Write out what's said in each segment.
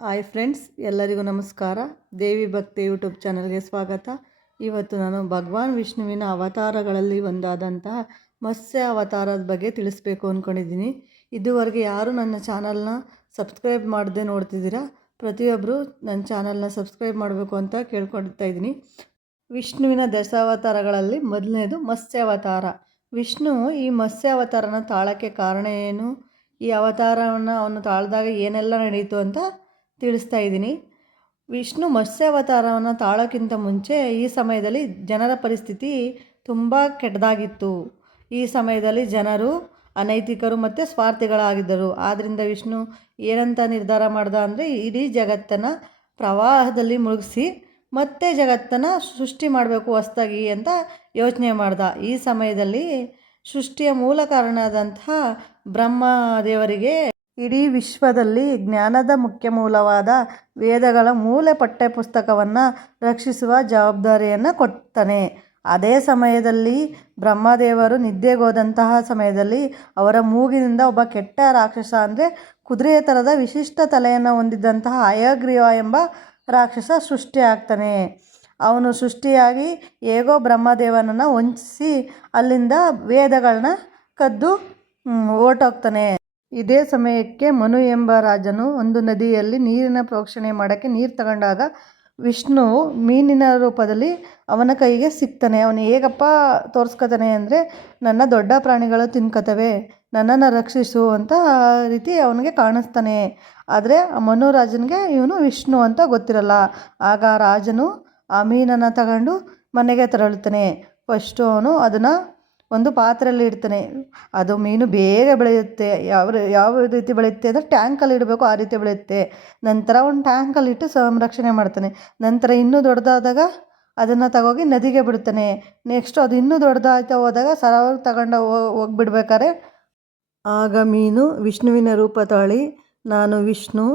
Hi friends, ಎಲ್ಲರಿಗೂ ನಮಸ್ಕಾರ. ದೇವಿ ಭಕ್ತಿ ಯೂಟ್ಯೂಬ್ ಚಾನಲ್ಗೆ ಸ್ವಾಗತ. ಇವತ್ತು ನಾನು ಭಗವಾನ್ ವಿಷ್ಣುವಿನ ಅವತಾರಗಳಲ್ಲಿ ಒಂದಾದಂತಹ ಮತ್ಸ್ಯ ಅವತಾರದ ಬಗ್ಗೆ ತಿಳಿಸ್ಬೇಕು ಅಂದ್ಕೊಂಡಿದ್ದೀನಿ. ಇದುವರೆಗೆ ಯಾರು ನನ್ನ ಚಾನಲ್ನ ಸಬ್ಸ್ಕ್ರೈಬ್ ಮಾಡದೆ ನೋಡ್ತಿದ್ದೀರಾ, ಪ್ರತಿಯೊಬ್ಬರು ನನ್ನ ಚಾನಲ್ನ ಸಬ್ಸ್ಕ್ರೈಬ್ ಮಾಡಬೇಕು ಅಂತ ಕೇಳ್ಕೊಳ್ತಾ ಇದ್ದೀನಿ. ವಿಷ್ಣುವಿನ ದಶಾವತಾರಗಳಲ್ಲಿ ಮೊದಲನೇದು ಮತ್ಸ್ಯ ಅವತಾರ. ವಿಷ್ಣು ಈ ಮತ್ಸ್ಯ ಅವತಾರನ ತಾಳಕ್ಕೆ ಕಾರಣ ಏನು, ಈ ಅವತಾರವನ್ನು ಅವನು ತಾಳಿದಾಗ ಏನೆಲ್ಲ ನಡೀತು ಅಂತ ತಿಳಿಸ್ತಾ ಇದ್ದೀನಿ. ವಿಷ್ಣು ಮತ್ಸ್ಯಾವತಾರವನ್ನು ತಾಳೋಕ್ಕಿಂತ ಮುಂಚೆ ಈ ಸಮಯದಲ್ಲಿ ಜನರ ಪರಿಸ್ಥಿತಿ ತುಂಬ ಕೆಟ್ಟದಾಗಿತ್ತು. ಈ ಸಮಯದಲ್ಲಿ ಜನರು ಅನೈತಿಕರು ಮತ್ತು ಸ್ವಾರ್ಥಿಗಳಾಗಿದ್ದರು. ಆದ್ದರಿಂದ ವಿಷ್ಣು ಏನಂತ ನಿರ್ಧಾರ ಮಾಡ್ದ ಅಂದರೆ, ಇಡೀ ಜಗತ್ತನ್ನು ಪ್ರವಾಹದಲ್ಲಿ ಮುಳುಗಿಸಿ ಮತ್ತೆ ಜಗತ್ತನ್ನು ಸೃಷ್ಟಿ ಮಾಡಬೇಕು ಹೊಸದಾಗಿ ಅಂತ ಯೋಚನೆ ಮಾಡ್ದ. ಈ ಸಮಯದಲ್ಲಿ ಸೃಷ್ಟಿಯ ಮೂಲ ಕಾರಣವಾದಂತಹ ಬ್ರಹ್ಮದೇವರಿಗೆ ಇಡೀ ವಿಶ್ವದಲ್ಲಿ ಜ್ಞಾನದ ಮುಖ್ಯ ಮೂಲವಾದ ವೇದಗಳ ಮೂಲ ಪಠ್ಯಪುಸ್ತಕವನ್ನು ರಕ್ಷಿಸುವ ಜವಾಬ್ದಾರಿಯನ್ನು ಕೊಡ್ತಾನೆ. ಅದೇ ಸಮಯದಲ್ಲಿ ಬ್ರಹ್ಮದೇವರು ನಿದ್ದೆಗೋದಂತಹ ಸಮಯದಲ್ಲಿ ಅವರ ಮೂಗಿನಿಂದ ಒಬ್ಬ ಕೆಟ್ಟ ರಾಕ್ಷಸ, ಅಂದರೆ ಕುದುರೆಯ ಥರದ ವಿಶಿಷ್ಟ ತಲೆಯನ್ನು ಹೊಂದಿದ್ದಂತಹ ಹಯಗ್ರೀವ ಎಂಬ ರಾಕ್ಷಸ ಸೃಷ್ಟಿಯಾಗ್ತಾನೆ. ಅವನು ಸೃಷ್ಟಿಯಾಗಿ ಹೇಗೋ ಬ್ರಹ್ಮದೇವನನ್ನು ವಂಚಿಸಿ ಅಲ್ಲಿಂದ ವೇದಗಳನ್ನ ಕದ್ದು ಹೊರಟೋಗ್ತಾನೆ. ಇದೇ ಸಮಯಕ್ಕೆ ಮನು ಎಂಬ ರಾಜನು ಒಂದು ನದಿಯಲ್ಲಿ ನೀರಿನ ಪ್ರೋಕ್ಷಣೆ ಮಾಡೋಕ್ಕೆ ನೀರು ತಗೊಂಡಾಗ ವಿಷ್ಣು ಮೀನಿನ ರೂಪದಲ್ಲಿ ಅವನ ಕೈಗೆ ಸಿಗ್ತಾನೆ. ಅವನು ಹೇಗಪ್ಪ ತೋರಿಸ್ಕೊತಾನೆ ಅಂದರೆ, ನನ್ನ ದೊಡ್ಡ ಪ್ರಾಣಿಗಳು ತಿನ್ಕೋತವೆ, ನನ್ನನ್ನು ರಕ್ಷಿಸು ಅಂತ ರೀತಿ ಅವನಿಗೆ ಕಾಣಿಸ್ತಾನೆ. ಆದರೆ ಮನು ರಾಜನಿಗೆ ಇವನು ವಿಷ್ಣು ಅಂತ ಗೊತ್ತಿರಲ್ಲ. ಆಗ ರಾಜನು ಆ ಮೀನನ್ನು ತಗೊಂಡು ಮನೆಗೆ ತೆರಳುತ್ತಾನೆ. ಫಸ್ಟು ಅವನು ಅದನ್ನು ಒಂದು ಪಾತ್ರೆಯಲ್ಲಿ ಇಡ್ತಾನೆ. ಅದು ಮೀನು ಬೇಗ ಬೆಳೆಯುತ್ತೆ. ಯಾವ ರೀತಿ ಬೆಳೆಯುತ್ತೆ ಅಂದರೆ, ಟ್ಯಾಂಕಲ್ಲಿ ಇಡಬೇಕು ಆ ರೀತಿ ಬೆಳೆಯುತ್ತೆ. ನಂತರ ಒಂದು ಟ್ಯಾಂಕಲ್ಲಿ ಇಟ್ಟು ಸಂರಕ್ಷಣೆ ಮಾಡ್ತಾನೆ. ನಂತರ ಇನ್ನೂ ದೊಡ್ಡದಾದಾಗ ಅದನ್ನು ತಗೋಗಿ ನದಿಗೆ ಬಿಡ್ತಾನೆ. ನೆಕ್ಸ್ಟು ಅದು ಇನ್ನೂ ದೊಡ್ಡದಾಗ್ತಾ ಹೋದಾಗ ಸರೋವರ ತಗೊಂಡು ಹೋಗ್ಬಿಡ್ಬೇಕಾದ್ರೆ ಆಗ ಮೀನು ವಿಷ್ಣುವಿನ ರೂಪ ತಾಳಿ, ನಾನು ವಿಷ್ಣು,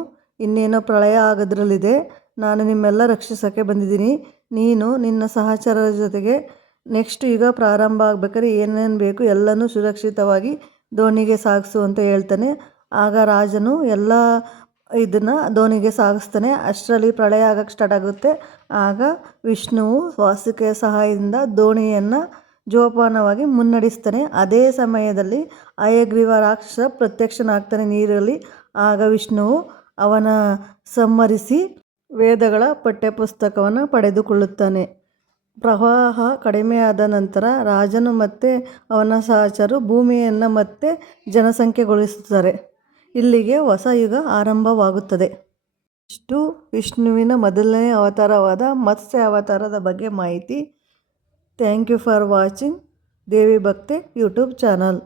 ಇನ್ನೇನೋ ಪ್ರಳಯ ಆಗೋದ್ರಲ್ಲಿದೆ, ನಾನು ನಿಮ್ಮೆಲ್ಲ ರಕ್ಷಿಸೋಕ್ಕೆ ಬಂದಿದ್ದೀನಿ, ನೀನು ನಿನ್ನ ಸಹಚರರ ಜೊತೆಗೆ ನೆಕ್ಸ್ಟ್ ಈಗ ಪ್ರಾರಂಭ ಆಗ್ಬೇಕಾದ್ರೆ ಏನೇನು ಬೇಕು ಎಲ್ಲನೂ ಸುರಕ್ಷಿತವಾಗಿ ದೋಣಿಗೆ ಸಾಗಿಸು ಅಂತ ಹೇಳ್ತಾನೆ. ಆಗ ರಾಜನು ಎಲ್ಲ ಇದನ್ನು ದೋಣಿಗೆ ಸಾಗಿಸ್ತಾನೆ. ಅಷ್ಟರಲ್ಲಿ ಪ್ರಳಯ ಆಗೋಕ್ಕೆ ಸ್ಟಾರ್ಟ್ ಆಗುತ್ತೆ. ಆಗ ವಿಷ್ಣುವು ವಾಸುಕಿಯ ಸಹಾಯದಿಂದ ದೋಣಿಯನ್ನು ಜೋಪಾನವಾಗಿ ಮುನ್ನಡೆಸ್ತಾನೆ. ಅದೇ ಸಮಯದಲ್ಲಿ ಹಯಗ್ರೀವ ರಾಕ್ಷಸ ಪ್ರತ್ಯಕ್ಷನಾಗ್ತಾನೆ ನೀರಲ್ಲಿ. ಆಗ ವಿಷ್ಣುವು ಅವನ ಸಂಹರಿಸಿ ವೇದಗಳ ಪಠ್ಯಪುಸ್ತಕವನ್ನು ಪಡೆದುಕೊಳ್ಳುತ್ತಾನೆ. ಪ್ರವಾಹ ಕಡಿಮೆಯಾದ ನಂತರ ರಾಜನು ಮತ್ತು ಅವನ ಸಹಚರರು ಭೂಮಿಯನ್ನು ಮತ್ತೆ ಜನಸಂಖ್ಯೆಗೊಳಿಸುತ್ತಾರೆ. ಇಲ್ಲಿಗೆ ಹೊಸ ಯುಗ ಆರಂಭವಾಗುತ್ತದೆ. ಇಷ್ಟು ವಿಷ್ಣುವಿನ ಮೊದಲನೇ ಅವತಾರವಾದ ಮತ್ಸ್ಯ ಅವತಾರದ ಬಗ್ಗೆ ಮಾಹಿತಿ. ಥ್ಯಾಂಕ್ ಯು ಫಾರ್ ವಾಚಿಂಗ್ ದೇವಿ ಭಕ್ತಿ ಯೂಟ್ಯೂಬ್ ಚಾನಲ್.